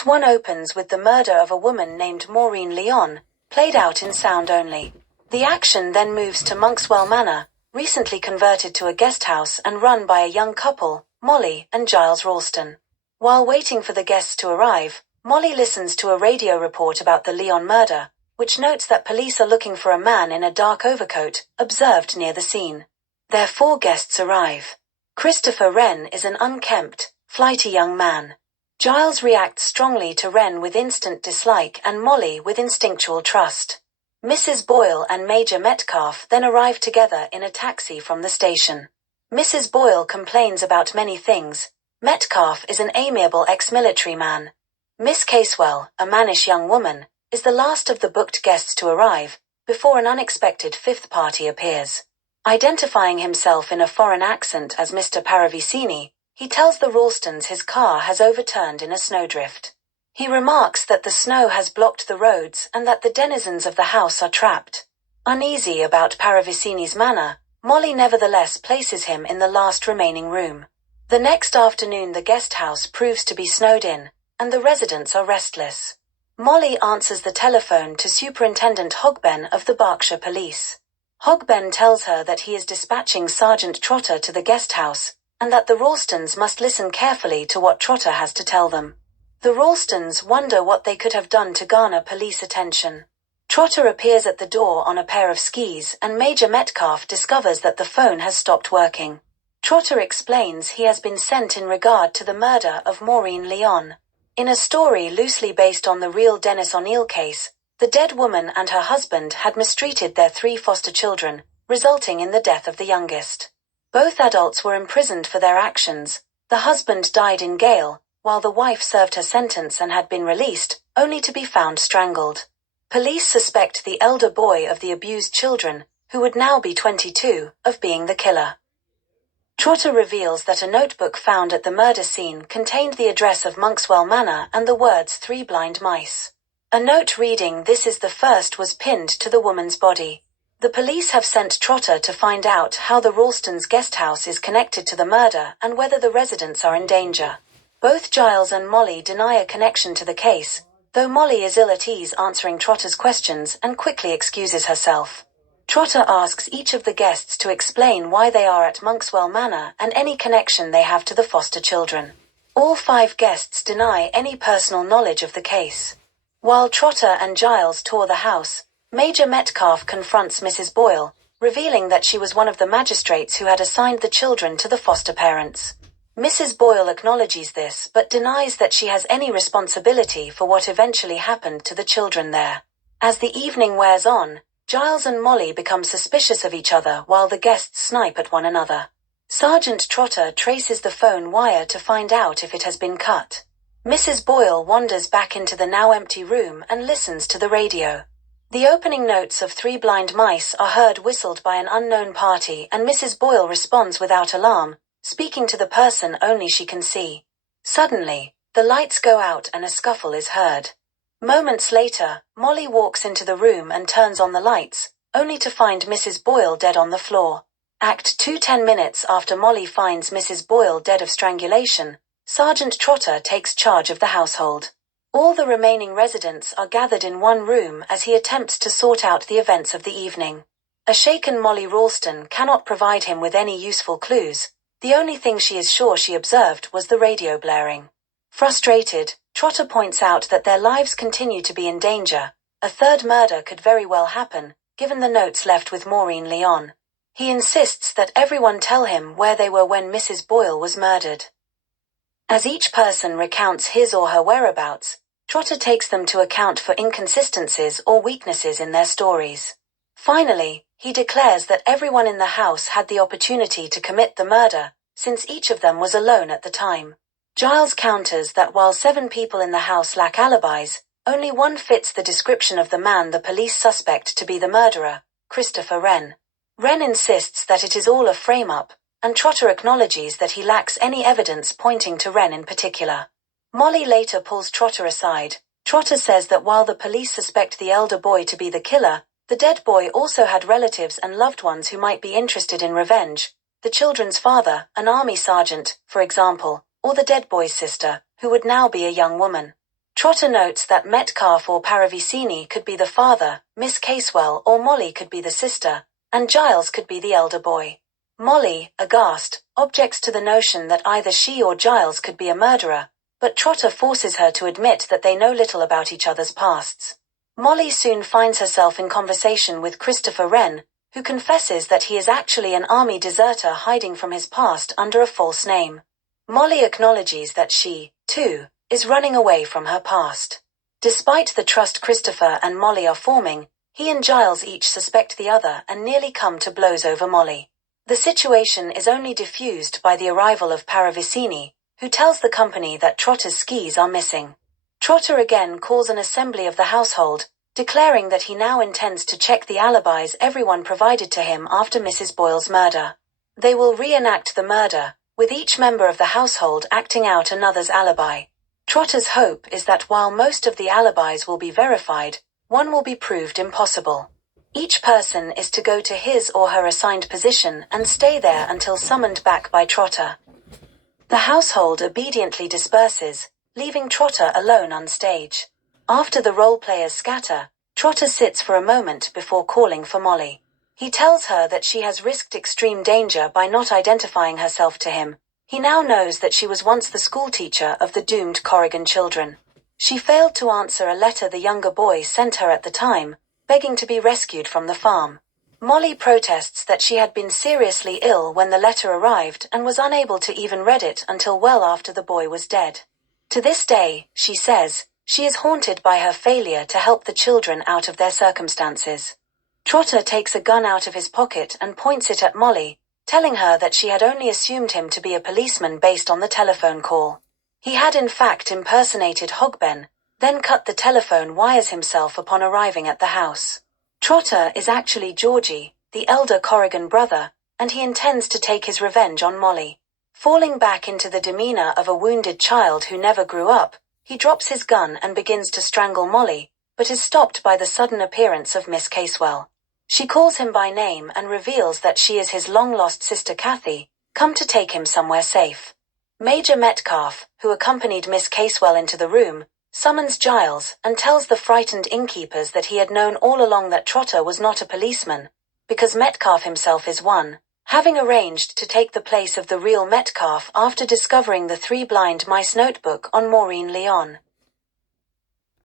Act 1 opens with the murder of a woman named Maureen Lyon, played out in sound only. The action then moves to Monkswell Manor, recently converted to a guest house and run by a young couple, Molly and Giles Ralston. While waiting for the guests to arrive, Molly listens to a radio report about the Lyon murder, which notes that police are looking for a man in a dark overcoat, observed near the scene. Their 4 guests arrive. Christopher Wren is an unkempt, flighty young man. Giles reacts strongly to Wren with instant dislike and Molly with instinctual trust. Mrs. Boyle and Major Metcalfe then arrive together in a taxi from the station. Mrs. Boyle complains about many things. Metcalfe is an amiable ex-military man. Miss Casewell, a mannish young woman, is the last of the booked guests to arrive, before an unexpected 5th party appears. Identifying himself in a foreign accent as Mr. Paravicini, he tells the Ralstons his car has overturned in a snowdrift. He remarks that the snow has blocked the roads and that the denizens of the house are trapped. Uneasy about Paravicini's manner, Molly nevertheless places him in the last remaining room. The next afternoon the guest house proves to be snowed in, and the residents are restless. Molly answers the telephone to Superintendent Hogben of the Berkshire Police. Hogben tells her that he is dispatching Sergeant Trotter to the guest house, and that the Ralstons must listen carefully to what Trotter has to tell them. The Ralstons wonder what they could have done to garner police attention. Trotter appears at the door on a pair of skis and Major Metcalfe discovers that the phone has stopped working. Trotter explains he has been sent in regard to the murder of Maureen Lyon. In a story loosely based on the real Dennis O'Neill case, the dead woman and her husband had mistreated their 3 foster children, resulting in the death of the youngest. Both adults were imprisoned for their actions. The husband died in Gale, while the wife served her sentence and had been released, only to be found strangled. Police suspect the elder boy of the abused children, who would now be 22, of being the killer. Trotter reveals that a notebook found at the murder scene contained the address of Monkswell Manor and the words 3 blind mice. A note reading "This is the first" was pinned to the woman's body. The police have sent Trotter to find out how the Ralstons' guest house is connected to the murder and whether the residents are in danger. Both Giles and Molly deny a connection to the case, though Molly is ill at ease answering Trotter's questions and quickly excuses herself. Trotter asks each of the guests to explain why they are at Monkswell Manor and any connection they have to the foster children. All 5 guests deny any personal knowledge of the case. While Trotter and Giles tour the house, Major Metcalfe confronts Mrs. Boyle, revealing that she was one of the magistrates who had assigned the children to the foster parents. Mrs. Boyle acknowledges this but denies that she has any responsibility for what eventually happened to the children there. As the evening wears on, Giles and Molly become suspicious of each other while the guests snipe at one another. Sergeant Trotter traces the phone wire to find out if it has been cut. Mrs. Boyle wanders back into the now empty room and listens to the radio. The opening notes of 3 blind mice are heard whistled by an unknown party and Mrs. Boyle responds without alarm, speaking to the person only she can see. Suddenly, the lights go out and a scuffle is heard. Moments later, Molly walks into the room and turns on the lights, only to find Mrs. Boyle dead on the floor. Act 2 10 minutes after Molly finds Mrs. Boyle dead of strangulation, Sergeant Trotter takes charge of the household. All the remaining residents are gathered in one room as he attempts to sort out the events of the evening. A shaken Molly Ralston cannot provide him with any useful clues. The only thing she is sure she observed was the radio blaring. Frustrated, Trotter points out that their lives continue to be in danger. A 3rd murder could very well happen, given the notes left with Maureen Lyon. He insists that everyone tell him where they were when Mrs. Boyle was murdered. As each person recounts his or her whereabouts, Trotter takes them to account for inconsistencies or weaknesses in their stories. Finally, he declares that everyone in the house had the opportunity to commit the murder, since each of them was alone at the time. Giles counters that while 7 people in the house lack alibis, only one fits the description of the man the police suspect to be the murderer, Christopher Wren. Wren insists that it is all a frame-up, and Trotter acknowledges that he lacks any evidence pointing to Wren in particular. Molly later pulls Trotter aside. Trotter says that while the police suspect the elder boy to be the killer, the dead boy also had relatives and loved ones who might be interested in revenge. The children's father, an army sergeant, for example, or the dead boy's sister, who would now be a young woman. Trotter notes that Metcalfe or Paravicini could be the father, Miss Casewell or Molly could be the sister, and Giles could be the elder boy. Molly, aghast, objects to the notion that either she or Giles could be a murderer, but Trotter forces her to admit that they know little about each other's pasts. Molly soon finds herself in conversation with Christopher Wren, who confesses that he is actually an army deserter hiding from his past under a false name. Molly acknowledges that she, too, is running away from her past. Despite the trust Christopher and Molly are forming, he and Giles each suspect the other and nearly come to blows over Molly. The situation is only diffused by the arrival of Paravicini, who tells the company that Trotter's skis are missing. Trotter again calls an assembly of the household, declaring that he now intends to check the alibis everyone provided to him after Mrs. Boyle's murder. They will reenact the murder, with each member of the household acting out another's alibi. Trotter's hope is that while most of the alibis will be verified, one will be proved impossible. Each person is to go to his or her assigned position and stay there until summoned back by Trotter. The household obediently disperses, leaving Trotter alone on stage. After the role-players scatter, Trotter sits for a moment before calling for Molly. He tells her that she has risked extreme danger by not identifying herself to him. He now knows that she was once the schoolteacher of the doomed Corrigan children. She failed to answer a letter the younger boy sent her at the time, begging to be rescued from the farm. Molly protests that she had been seriously ill when the letter arrived and was unable to even read it until well after the boy was dead. To this day, she says, she is haunted by her failure to help the children out of their circumstances. Trotter takes a gun out of his pocket and points it at Molly, telling her that she had only assumed him to be a policeman based on the telephone call. He had in fact impersonated Hogben, then cut the telephone wires himself upon arriving at the house. Trotter is actually Georgie, the elder Corrigan brother, and he intends to take his revenge on Molly. Falling back into the demeanor of a wounded child who never grew up, he drops his gun and begins to strangle Molly, but is stopped by the sudden appearance of Miss Casewell. She calls him by name and reveals that she is his long-lost sister Kathy, come to take him somewhere safe. Major Metcalfe, who accompanied Miss Casewell into the room, summons Giles and tells the frightened innkeepers that he had known all along that Trotter was not a policeman, because Metcalfe himself is one, having arranged to take the place of the real Metcalfe after discovering the Three Blind Mice notebook on Maureen Lyon.